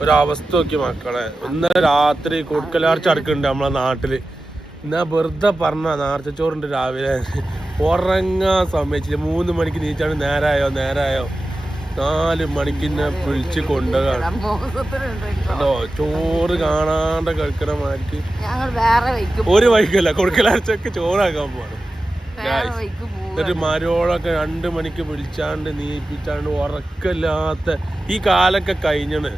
ഒരവസ്ഥ നോക്കി മക്കളെ. ഇന്നലെ രാത്രി കൊടുക്കലാർച്ച അടുക്കുന്നുണ്ട് നമ്മളെ നാട്ടില്. എന്നാ വെറുതെ പറഞ്ഞ നേർച്ചച്ചോറുണ്ട് രാവിലെ. ഉറങ്ങാൻ സമ്മതിച്ചില്ല. 3 മണിക്ക് നീച്ചാണ് നേരായോ 4 മണിക്ക് എന്നെ വിളിച്ച് കൊണ്ടുപോകാണോ ചോറ് കാണാണ്ട് കഴിക്കണ മാർക്ക്. ഒരു വൈക്കല്ല കൊടുക്കലാഴ്ചക്ക് ചോറാക്കാൻ പോവാണ്. എന്നിട്ട് മരോളൊക്കെ 2 മണിക്ക് വിളിച്ചാണ്ട് നീപ്പിച്ചാണ്ട് ഉറക്കല്ലാത്ത ഈ കാലൊക്കെ കഴിഞ്ഞണ്.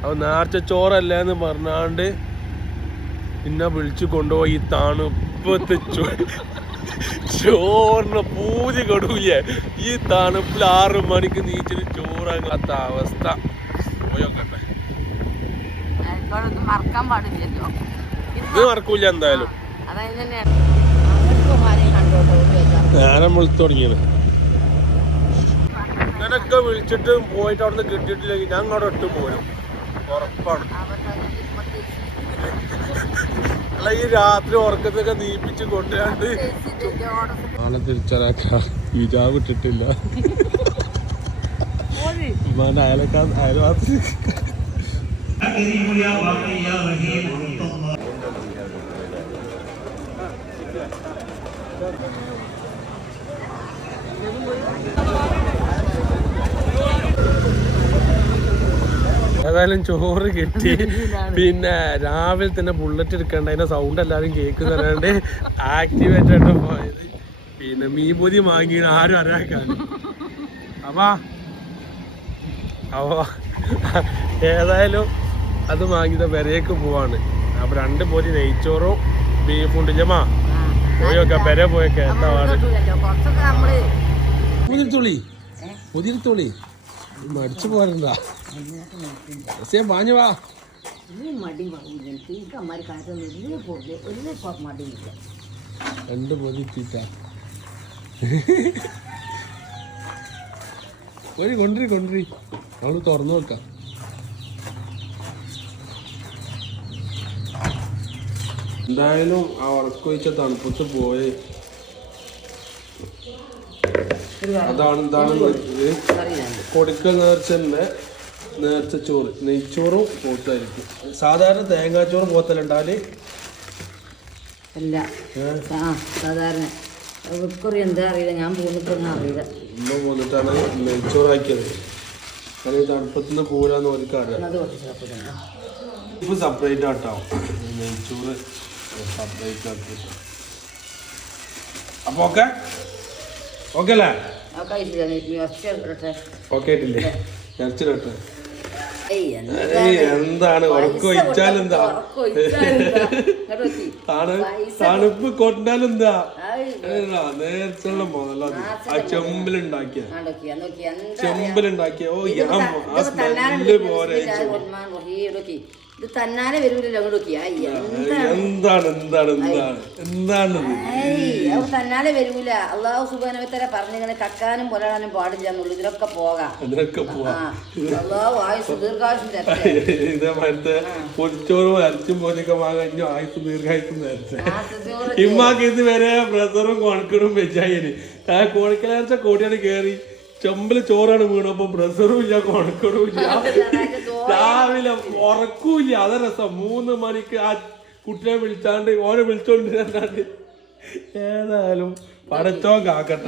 അപ്പൊ നേർച്ച ചോറല്ലേന്ന് പറഞ്ഞാണ്ട് പിന്നെ വിളിച്ചു കൊണ്ടുപോയി. ഈ തണുപ്പത്ത് ചോറിന് പൂതി കൊടുക്കൂലേ. ഈ തണുപ്പിൽ 6 മണിക്ക് നീച്ചിട്ട് ചോറാകാത്ത അവസ്ഥ. പോയോക്കട്ടെ, ഇത് മറക്കൂല എന്തായാലും. നേരം വിളിച്ചു തുടങ്ങിയത്. ഇങ്ങനൊക്കെ വിളിച്ചിട്ട് പോയിട്ട് അവിടെ നിന്ന് കിട്ടിയിട്ടില്ലെങ്കിൽ ഞാൻ അവിടെ ഇട്ട് പോരും, ഉറപ്പാണ്. അല്ല ഈ രാത്രി ഉറക്കത്തൊക്കെ നീപ്പിച്ച് കൊണ്ടുപോയാണ്ട് നാളെ തിരിച്ചറിയാക്കാം. ഹിജാബ് ഇട്ടിട്ടില്ല. അയൽവാസി ഏതായാലും ചോറ് കിട്ടി. പിന്നെ രാവിലെ തന്നെ ബുള്ളറ്റ് എടുക്കണ്ട, അതിന്റെ സൗണ്ട് എല്ലാവരും കേൾക്കുന്നല്ലാണ്ട് ആക്ടിവേറ്റ് ആയിട്ട് പോയത്. പിന്നെ മീൻ പൊതി വാങ്ങി ആരും അറിയാക്കാൻ. അപ്പൊ ഏതായാലും അത് വാങ്ങിയത് പെരേക്ക് പോവാണ്. അപ്പൊ 2 പൊതി നെയ്ച്ചോറും ബീഫുണ്ട്. ജമാ പോയോക്ക പെര പോയൊക്ക. എന്താ പുതിരുത്തോളി മടിച്ചു പോരണ്ടാ. പാഞ്ഞു വാ. 2 പൊതി എത്തിട്ടാ കൊണ്ടുവരി അവള് തുറന്നു നോക്കാം. എന്തായാലും ആ ഉറക്കൊഴിച്ച തണുപ്പത്ത് പോയി. അതാണ് കൊടുക്കൽ നേർച്ചന്റെ നേർച്ച ചോറ്. നെയ്ച്ചോറും പോത്തായിരിക്കും. സാധാരണ തേങ്ങാച്ചോറ് പോത്തലുണ്ടാല് സാധാരണ എന്താ അറിയില്ല. ഞാൻ പോന്നിട്ടൊന്നും അറിയില്ല. ഉമ്മ പോന്നിട്ടാണ് നെയ്ച്ചോറാക്കിയത്. കാരണം തണുപ്പത്തുനിന്ന് പോരാന്ന് ഓർക്കറിയാം. ഇപ്പൊ സെപ്പറേറ്റ് ആട്ടാവും. നെയ്ച്ചോറ് സെപ്പറേറ്റ് ആക്കിയിട്ട്. അപ്പൊ ഓക്കെ അല്ലേ? ഓക്കെ ആയിട്ടില്ലേ? ഇറച്ചിട്ടെ. എന്താണ് ഉറക്കൊഴിച്ചാലെന്താ? തണുപ്പ് കൊണ്ടാലെന്താ? നേർച്ചുള്ള മുതല ആ ചെമ്പിലുണ്ടാക്കിയ ഓ ആ സ്മെല്ല് പോരെ. ഇത് തന്നാലെ വരൂലല്ലോ അങ്ങോട്ട്. തന്നാലെ വരൂല. അള്ളാഹു സുബ്ഹാനഹു വ തആല പറഞ്ഞിങ്ങനെ കക്കാനും പൊരാനും പാടില്ല എന്നുള്ളൂ. ഇതിലൊക്കെ പോകാം. അള്ളാഹു ആയുസ് ദീർഘായുസ് തരട്ടെ. പൊതിച്ചോറും ഇറച്ചും പോലൊക്കെ വാങ്ങി ആയുസ് ദീർഘായുസും തരട്ടെ. ഇമ്മാക്ക് ഇത് വരെ ബ്രസറും കൊണക്കടും വെച്ചായിന്. കോഴിക്കലാഴ്ച കോടിയാണ് കയറി ചെമ്പില് ചോറാണ് വീണപ്പോ ബ്രസറും ഇല്ല കൊണക്കടും ഇല്ല. രാവിലെ ഉറക്കൂല്ല. അത രസം. 3 മണിക്ക് ആ കുട്ടിയെ വിളിച്ചാണ്ട് ഓനെ വിളിച്ചോണ്ടിരുന്നാണ്ട്. ഏതായാലും പടച്ചോൻ കാക്കട്ടെ.